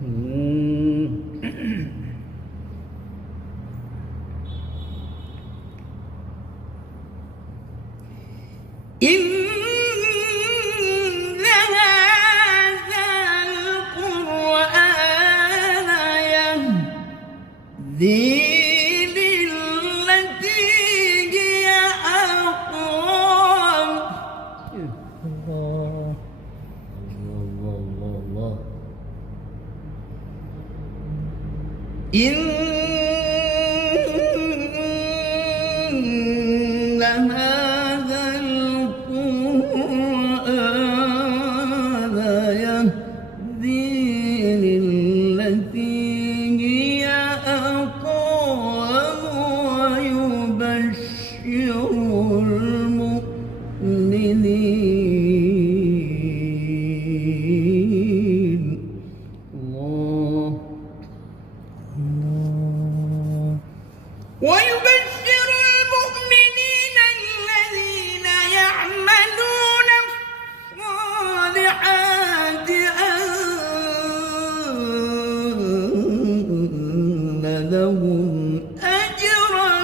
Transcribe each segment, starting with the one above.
إن هذا القرآن يهدي للتي هي أقوم. الله الله الله. إن هذا القرآن يهدي للتي هي أقوم ويبشر المؤمنين. الله الله. ويبشر المؤمنين الذين يعملون الصالحات أن لهم أجرا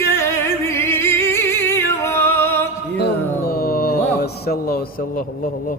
كبيرا. الله الله الله الله.